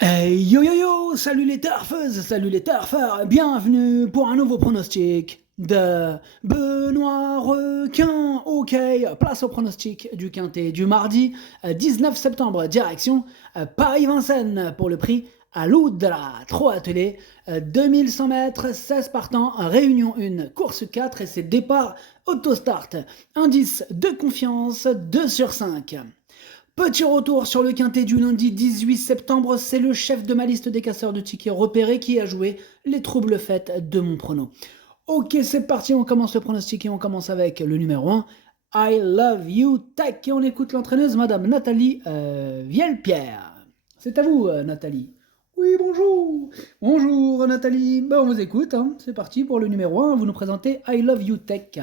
Hey yo yo yo, salut les turfeuses, salut les turfeurs, bienvenue pour un nouveau pronostic de Benoît Requin. Ok, place au pronostic du quintet du mardi 19 septembre, direction Paris-Vincennes pour le prix à l'Oudra, 3 attelés, 2100 mètres, 16 partants, réunion 1, course 4 et c'est départ autostart. Indice de confiance 2 sur 5. Petit retour sur le quintet du lundi 18 septembre, c'est le chef de ma liste des casseurs de tickets repérés qui a joué les troubles fêtes de mon prono. Ok, c'est parti, on commence le pronostic et on commence avec le numéro 1, I Love You Tech, et on écoute l'entraîneuse Madame Nathalie Vielpierre. C'est à vous, Nathalie. Oui, bonjour. Bonjour, Nathalie. Ben, on vous écoute, hein. C'est parti pour le numéro 1, vous nous présentez I Love You Tech.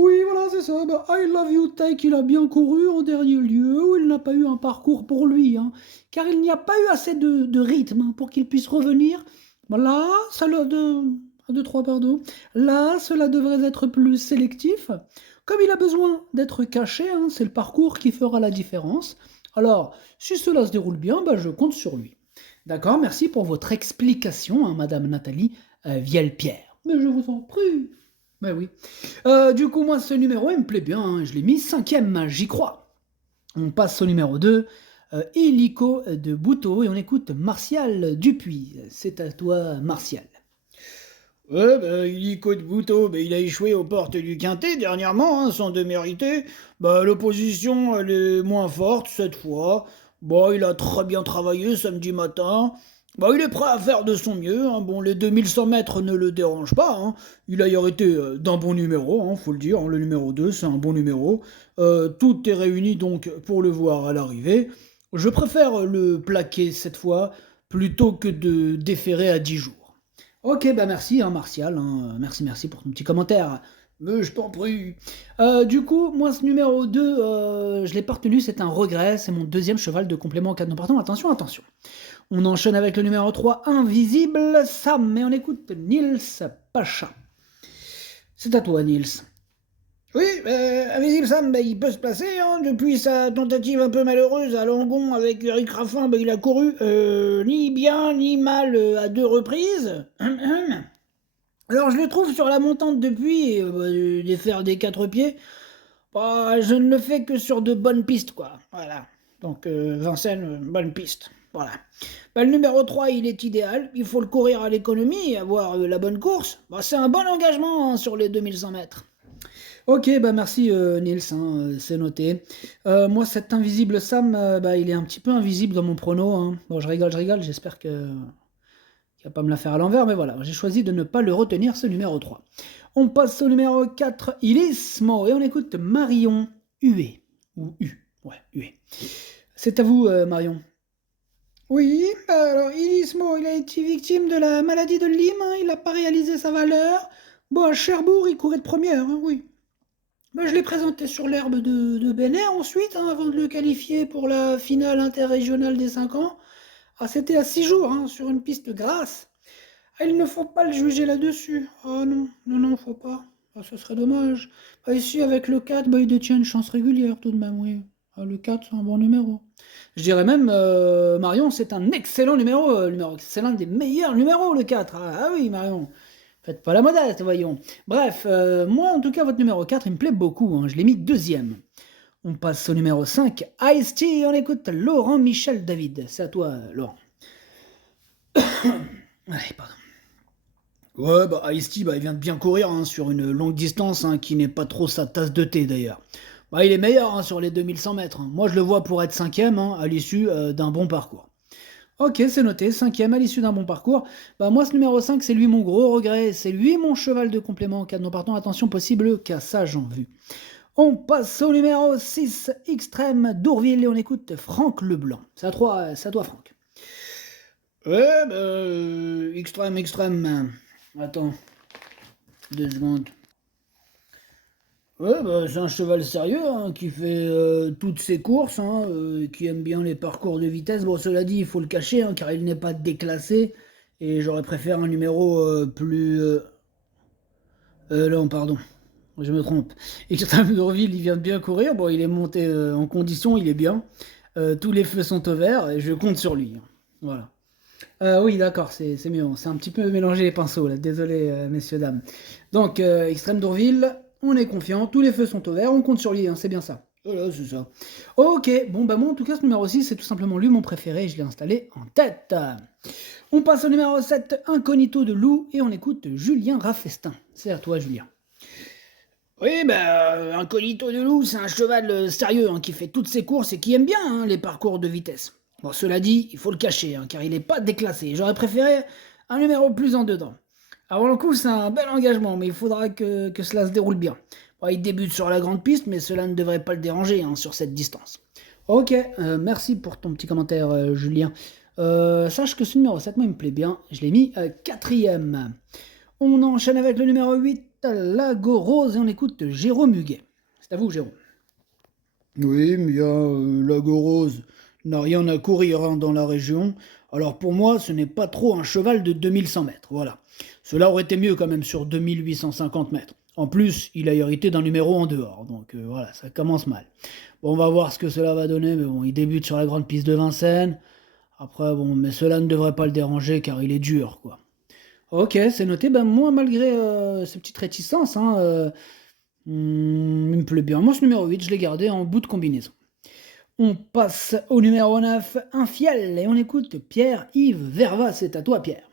Oui, voilà, c'est ça. Bah, I Love You Tech, il a bien couru en dernier lieu, où il n'a pas eu un parcours pour lui, hein, car il n'y a pas eu assez de rythme hein, pour qu'il puisse revenir. Bah, là, ça le de... 1, 2, 3, pardon. Là, cela devrait être plus sélectif. Comme il a besoin d'être caché, hein, c'est le parcours qui fera la différence. Alors, si cela se déroule bien, bah, je compte sur lui. D'accord, merci pour votre explication, hein, Madame Nathalie Vielpierre. Mais je vous en prie. Ben oui. Du coup, moi, ce numéro, il me plaît bien. Hein. Je l'ai mis cinquième, j'y crois. On passe au numéro 2, Illico de Bouteau, et on écoute Martial Dupuis. C'est à toi, Martial. Ouais, bah, illico de Bouteau, bah, il a échoué aux portes du Quintet dernièrement, hein, sans démériter. Bah, l'opposition, elle est moins forte cette fois. Bon, il a très bien travaillé samedi matin. Bah, il est prêt à faire de son mieux. Hein. Bon, les 2100 mètres ne le dérangent pas. Hein. Il a hérité d'un bon numéro, hein, faut le dire. Hein. Le numéro 2, c'est un bon numéro. Tout est réuni donc pour le voir à l'arrivée. Je préfère le plaquer cette fois plutôt que de déférer à 10 jours. Ok, bah merci, hein, Martial. Hein. Merci, merci pour ton petit commentaire. Mais je t'en prie. Du coup, moi, ce numéro 2, je l'ai pas retenu, c'est un regret. C'est mon deuxième cheval de complément en cas de non partant. Attention, attention. On enchaîne avec le numéro 3, Invisible Sam, et on écoute Nils Pacha. C'est à toi, Nils. Oui, Invisible Sam, bah, il peut se placer. Hein, depuis sa tentative un peu malheureuse à Langon avec Eric Raffin, bah, il a couru ni bien ni mal à 2 reprises. Alors je le trouve sur la montante depuis, et, bah, des fers des 4 pieds. Bah, je ne le fais que sur de bonnes pistes, quoi. Voilà. Donc Vincennes, bonne piste. Voilà. Bah, le numéro 3, il est idéal. Il faut le courir à l'économie et avoir la bonne course. Bah, c'est un bon engagement hein, sur les 2100 mètres. Ok, bah merci Nils, hein, c'est noté. Moi, cet invisible Sam, bah, il est un petit peu invisible dans mon prono. Hein. Bon, je rigole, j'espère qu'il va pas me la faire à l'envers, mais voilà, j'ai choisi de ne pas le retenir, ce numéro 3. On passe au numéro 4, Ilismo, et on écoute Marion Huet. Ou U, ouais, Huet. C'est à vous, Marion. Oui, alors Ilismo, il a été victime de la maladie de Lyme, hein, il n'a pas réalisé sa valeur. Bon, à Cherbourg, il courait de première, hein, oui. Ben, je l'ai présenté sur l'herbe de Bénin ensuite, hein, avant de le qualifier pour la finale interrégionale des 5 ans. Ah, c'était à 6 jours, hein, sur une piste grasse. Ah, il ne faut pas le juger là-dessus. Ah non, non, non, faut pas. Ah, ce serait dommage. Ah, ici, avec le 4, bah, il détient une chance régulière tout de même, oui. Ah, le 4, c'est un bon numéro. Je dirais même, Marion, c'est un excellent numéro, c'est l'un des meilleurs numéros, le 4. Ah oui, Marion. Faites pas la modeste, voyons. Bref, moi, en tout cas, votre numéro 4, il me plaît beaucoup. Hein. Je l'ai mis deuxième. On passe au numéro 5, Ice-T, on écoute Laurent Michel David. C'est à toi, Laurent. Allez, pardon. Ouais, bah Ice-T, bah, il vient de bien courir hein, sur une longue distance, hein, qui n'est pas trop sa tasse de thé d'ailleurs. Bah, il est meilleur hein, sur les 2100 mètres. Hein. Moi, je le vois pour être cinquième hein, à l'issue d'un bon parcours. Ok, c'est noté, cinquième à l'issue d'un bon parcours. Bah, moi, ce numéro 5, c'est lui mon gros regret. C'est lui mon cheval de complément en cas de non partant. Attention, possible cassage en vue. On passe au numéro 6, Extrême d'Ourville, et on écoute Franck Leblanc. C'est à toi, Franck. Ouais, bah, extrême. Attends, 2 secondes. Ouais, bah, c'est un cheval sérieux hein, qui fait toutes ses courses, hein, qui aime bien les parcours de vitesse. Bon, cela dit, il faut le cacher hein, car il n'est pas déclassé et j'aurais préféré un numéro plus. Non, pardon, je me trompe. Extrême d'Orville, il vient de bien courir. Bon, il est monté en condition, il est bien. Tous les feux sont au vert et je compte sur lui. Voilà. Oui, d'accord, c'est mieux. C'est un petit peu mélangé les pinceaux, là. Désolé, messieurs, dames. Donc, Extrême d'Ourville, on est confiant, tous les feux sont au vert, on compte sur lui, hein, c'est bien ça. Voilà, c'est ça. Ok, bon, bah moi, en tout cas, ce numéro 6, c'est tout simplement lui mon préféré, je l'ai installé en tête. On passe au numéro 7, Incognito de Loup, et on écoute Julien Raffestin. C'est à toi, Julien. Oui, Incognito de Loup, c'est un cheval sérieux hein, qui fait toutes ses courses et qui aime bien hein, les parcours de vitesse. Bon, cela dit, il faut le cacher, hein, car il n'est pas déclassé. J'aurais préféré un numéro plus en dedans. Avant le coup, c'est un bel engagement, mais il faudra que cela se déroule bien. Bon, il débute sur la grande piste, mais cela ne devrait pas le déranger hein, sur cette distance. Ok, merci pour ton petit commentaire, Julien. Sache que ce numéro 7, moi, il me plaît bien. Je l'ai mis quatrième. On enchaîne avec le numéro 8, Lago Rose, et on écoute Jérôme Huguet. C'est à vous, Jérôme. Oui, bien, Lago Rose n'a rien à courir hein, dans la région. Alors pour moi, ce n'est pas trop un cheval de 2100 mètres, voilà. Cela aurait été mieux quand même sur 2850 mètres. En plus, il a hérité d'un numéro en dehors, donc voilà, ça commence mal. Bon, on va voir ce que cela va donner, mais bon, il débute sur la grande piste de Vincennes. Après, bon, mais cela ne devrait pas le déranger car il est dur, quoi. Ok, c'est noté. Ben, moi, malgré ces petites réticences, hein, il me plaît bien. Moi, ce numéro 8, je l'ai gardé en bout de combinaison. On passe au numéro 9, Infiel, et on écoute Pierre-Yves Verva. C'est à toi, Pierre.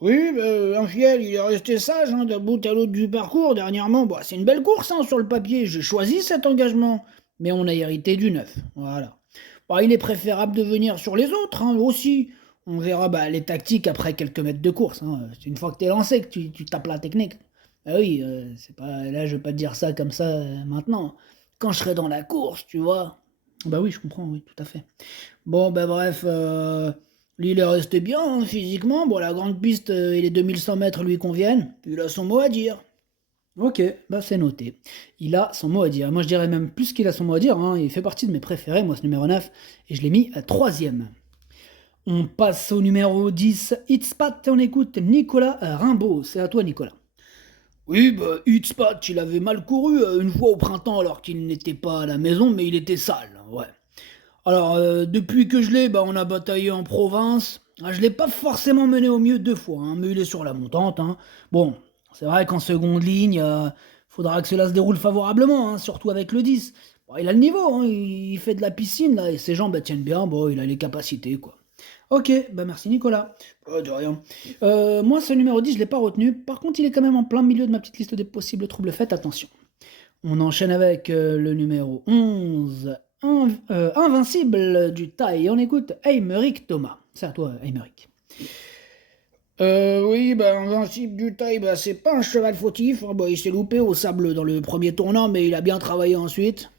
Oui, Infiel, il est resté sage hein, d'un bout à l'autre du parcours dernièrement. Bon, c'est une belle course hein, sur le papier, j'ai choisi cet engagement. Mais on a hérité du 9, voilà. Bon, il est préférable de venir sur les autres hein, aussi. On verra les tactiques après quelques mètres de course. Hein. C'est une fois que t'es lancé que tu tapes la technique. Ah oui, c'est pas, là je vais pas te dire ça comme ça maintenant. Quand je serai dans la course, tu vois. Bah oui, je comprends, oui, tout à fait. Bon, bref, lui, il est resté bien hein, physiquement. Bon, la grande piste et les 2100 mètres lui conviennent. Il a son mot à dire. Ok, bah c'est noté. Il a son mot à dire. Moi, je dirais même plus qu'il a son mot à dire, hein. Il fait partie de mes préférés, moi, ce numéro 9, et je l'ai mis à troisième. On passe au numéro 10, Hitspat, et on écoute Nicolas Rimbaud. C'est à toi, Nicolas. Oui, Hutspot, il avait mal couru une fois au printemps alors qu'il n'était pas à la maison, mais il était sale, ouais. Alors, depuis que je l'ai, on a bataillé en province. Ah, je l'ai pas forcément mené au mieux deux fois, hein, mais il est sur la montante. Hein. Bon, c'est vrai qu'en seconde ligne, faudra que cela se déroule favorablement, hein, surtout avec le 10. Bon, il a le niveau, hein, il fait de la piscine, là, et ses jambes elles tiennent bien, bon, il a les capacités, quoi. Ok, bah merci Nicolas. De rien. Moi, ce numéro 10, je l'ai pas retenu. Par contre, il est quand même en plein milieu de ma petite liste des possibles troubles faits. Attention. On enchaîne avec le numéro 11, Invincible du Taille. On écoute Aymeric Thomas. C'est à toi, Aymeric. Oui, Invincible du taille, c'est pas un cheval fautif. Hein, il s'est loupé au sable dans le premier tournant, mais il a bien travaillé ensuite.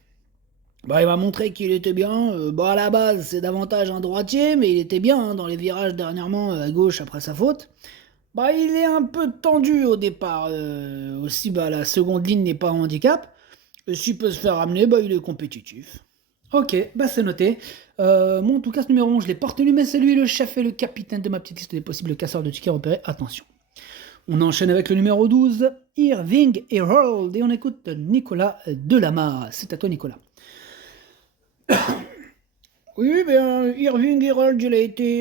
Il m'a montré qu'il était bien. À la base, c'est davantage un droitier, mais il était bien hein, dans les virages dernièrement à gauche après sa faute. Il est un peu tendu au départ. Aussi, la seconde ligne n'est pas un handicap. S'il peut se faire ramener, il est compétitif. Ok, bah c'est noté. Moi, en tout cas, ce numéro 11, je l'ai pas retenu, mais c'est lui le chef et le capitaine de ma petite liste des possibles casseurs de tickets repérés. Attention. On enchaîne avec le numéro 12, Irving Harold, et on écoute Nicolas Delamarre. C'est à toi, Nicolas. Oui, Irving Herald, il a été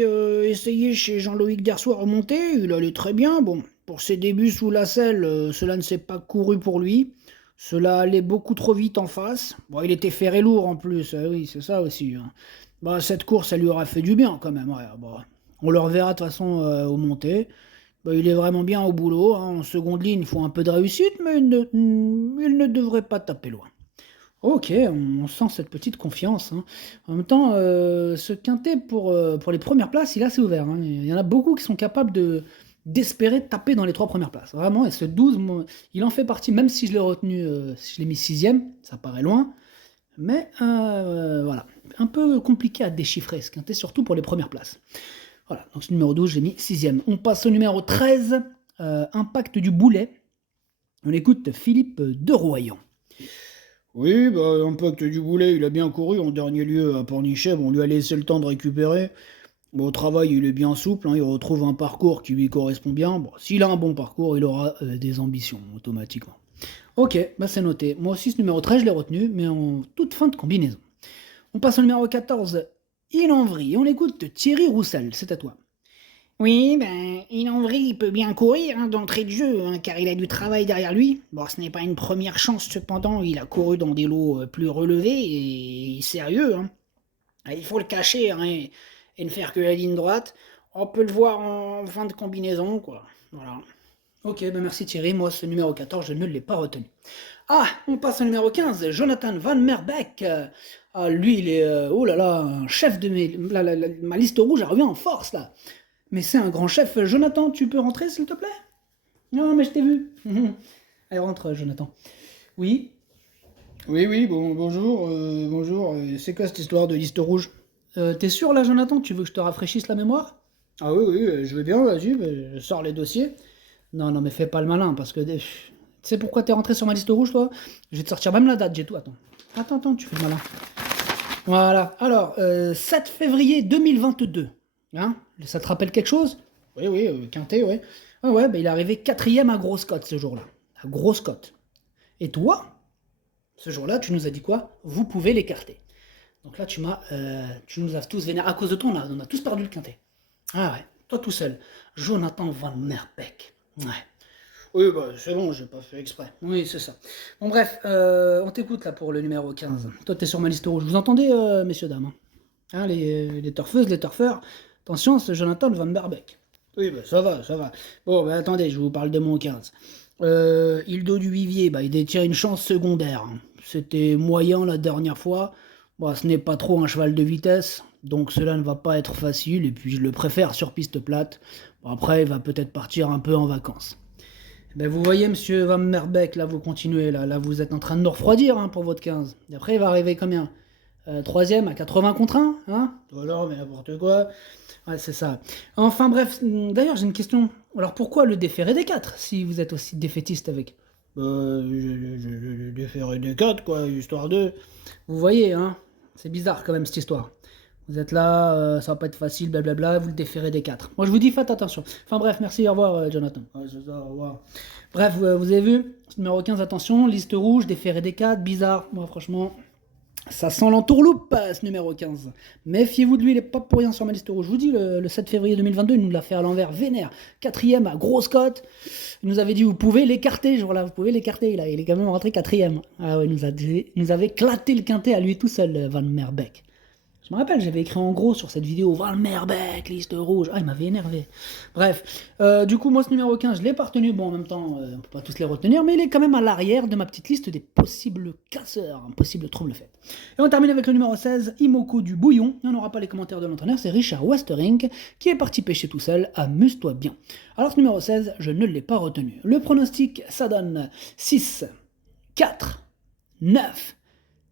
essayé chez Jean-Loïc Dersois remonté, il allait très bien. Bon, pour ses débuts sous la selle, cela ne s'est pas couru pour lui. Cela allait beaucoup trop vite en face. Bon, il était ferré lourd en plus, oui, c'est ça aussi. Hein. Cette course, ça lui aura fait du bien quand même. Ouais, on le reverra de toute façon aux montées. Il est vraiment bien au boulot. Hein. En seconde ligne, il faut un peu de réussite, mais il ne devrait pas taper loin. Ok, on sent cette petite confiance. Hein. En même temps, ce quintet pour les premières places, il est assez ouvert. Hein. Il y en a beaucoup qui sont capables d'espérer taper dans les 3 premières places. Vraiment, et ce 12, il en fait partie, même si je l'ai retenu, si je l'ai mis 6ème, ça paraît loin. Mais voilà, un peu compliqué à déchiffrer ce quintet, surtout pour les premières places. Voilà, donc ce numéro 12, j'ai mis 6ème. On passe au numéro 13, Impact du Boulet. On écoute Philippe Deroyan. Oui, Impact du Boulet, il a bien couru en dernier lieu à Pornichet. On lui a laissé le temps de récupérer. Au travail, il est bien souple, hein, il retrouve un parcours qui lui correspond bien. S'il a un bon parcours, il aura des ambitions automatiquement. Ok, c'est noté. Moi aussi, ce numéro 13, je l'ai retenu, mais en toute fin de combinaison. On passe au numéro 14, Il en vrille. On écoute Thierry Roussel, c'est à toi. Oui, ben, il peut bien courir d'entrée de jeu, car il a du travail derrière lui. Bon, ce n'est pas une première chance, cependant, il a couru dans des lots plus relevés et sérieux. Il faut le cacher et ne faire que la ligne droite. On peut le voir en fin de combinaison, quoi. Voilà. Ok, ben merci Thierry, moi ce numéro 14, je ne l'ai pas retenu. Ah, on passe au numéro 15, Jonathan Van Merbeek. Ah, lui, il est, oh là là, un chef de ma liste rouge, elle revient en force, là. Mais c'est un grand chef. Jonathan, tu peux rentrer, s'il te plaît? Non, mais je t'ai vu. Allez, rentre, Jonathan. Oui? Oui, bonjour, bonjour. C'est quoi cette histoire de liste rouge? T'es sûr, là, Jonathan? Tu veux que je te rafraîchisse la mémoire? Ah oui, je veux bien, vas-y, je sors les dossiers. Non, mais fais pas le malin, parce que... Tu sais pourquoi t'es rentré sur ma liste rouge, toi? Je vais te sortir même la date, j'ai tout, attends. Attends, tu fais le malin. Voilà, alors, 7 février 2022. Hein? Ça te rappelle quelque chose? Oui, Quintet, ouais. Ah ouais, il est arrivé 4e à grosse cote ce jour-là. À grosse cote. Et toi, ce jour-là, tu nous as dit quoi? Vous pouvez l'écarter. Donc là, tu nous as tous vénérés. À cause de toi, on a tous perdu le quintet. Ah ouais, toi tout seul. Jonathan Van Merbeek. Ouais. Oui, bah c'est bon, j'ai pas fait exprès. Oui, c'est ça. Bon bref, on t'écoute là pour le numéro 15. Toi, t'es sur ma liste rouge. Vous entendez, messieurs, dames? Hein, les turfeuses, les turfeurs. Attention, c'est Jonathan Van Merbeek. Oui, bah ça va. Bon, bah attendez, je vous parle de mon 15. Hildo du Vivier, il détient une chance secondaire. C'était moyen la dernière fois. Bon, ce n'est pas trop un cheval de vitesse, donc cela ne va pas être facile, et puis je le préfère sur piste plate. Bon, après, il va peut-être partir un peu en vacances. Vous voyez, monsieur Van Merbeek, là, vous continuez, là vous êtes en train de nous refroidir pour votre 15. Et après, il va arriver combien? 3e à 80 contre 1, hein? Voilà, mais n'importe quoi. Ouais, c'est ça. Enfin bref, d'ailleurs, j'ai une question. Alors pourquoi le déférer des 4, si vous êtes aussi défaitiste avec? Je déférais des 4, quoi, histoire de... Vous voyez, hein? C'est bizarre quand même cette histoire. Vous êtes là, ça va pas être facile, blablabla, vous le déférez des 4. Moi je vous dis, faites attention. Enfin bref, merci, au revoir Jonathan. Ouais, c'est ça, au revoir. Bref, vous avez vu, numéro 15, attention, liste rouge, déféré des 4, bizarre. Moi franchement, ça sent l'entourloupe, ce numéro 15. Méfiez-vous de lui, il est pas pour rien sur ma liste rouge. Je vous dis, le 7 février 2022, il nous l'a fait à l'envers, vénère. 4e à grosse cote. Il nous avait dit, vous pouvez l'écarter, ce jour-là, vous pouvez l'écarter. Il est quand même rentré 4e. Ah ouais, il nous avait éclaté le quintet à lui tout seul, Van Merbeek. Je me rappelle, j'avais écrit en gros sur cette vidéo, Van Merbeek, liste rouge. Ah, il m'avait énervé. Bref, du coup, moi, ce numéro 15, je l'ai pas retenu. Bon, en même temps, on peut pas tous les retenir, mais il est quand même à l'arrière de ma petite liste des possibles casseurs, un possible trouble-fait. Et on termine avec le numéro 16, Imoko du Bouillon. Il n'y en aura pas les commentaires de l'entraîneur, c'est Richard Westering qui est parti pêcher tout seul. Amuse-toi bien. Alors, ce numéro 16, je ne l'ai pas retenu. Le pronostic, ça donne 6, 4, 9,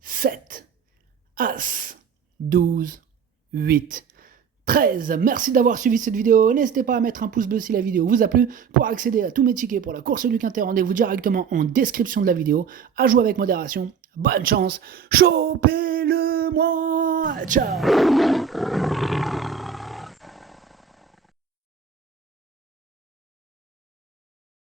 7, As. 12, 8, 13. Merci d'avoir suivi cette vidéo. N'hésitez pas à mettre un pouce bleu si la vidéo vous a plu. Pour accéder à tous mes tickets pour la course du Quintet, rendez-vous directement en description de la vidéo. À jouer avec modération. Bonne chance. Chopez-le-moi. Ciao.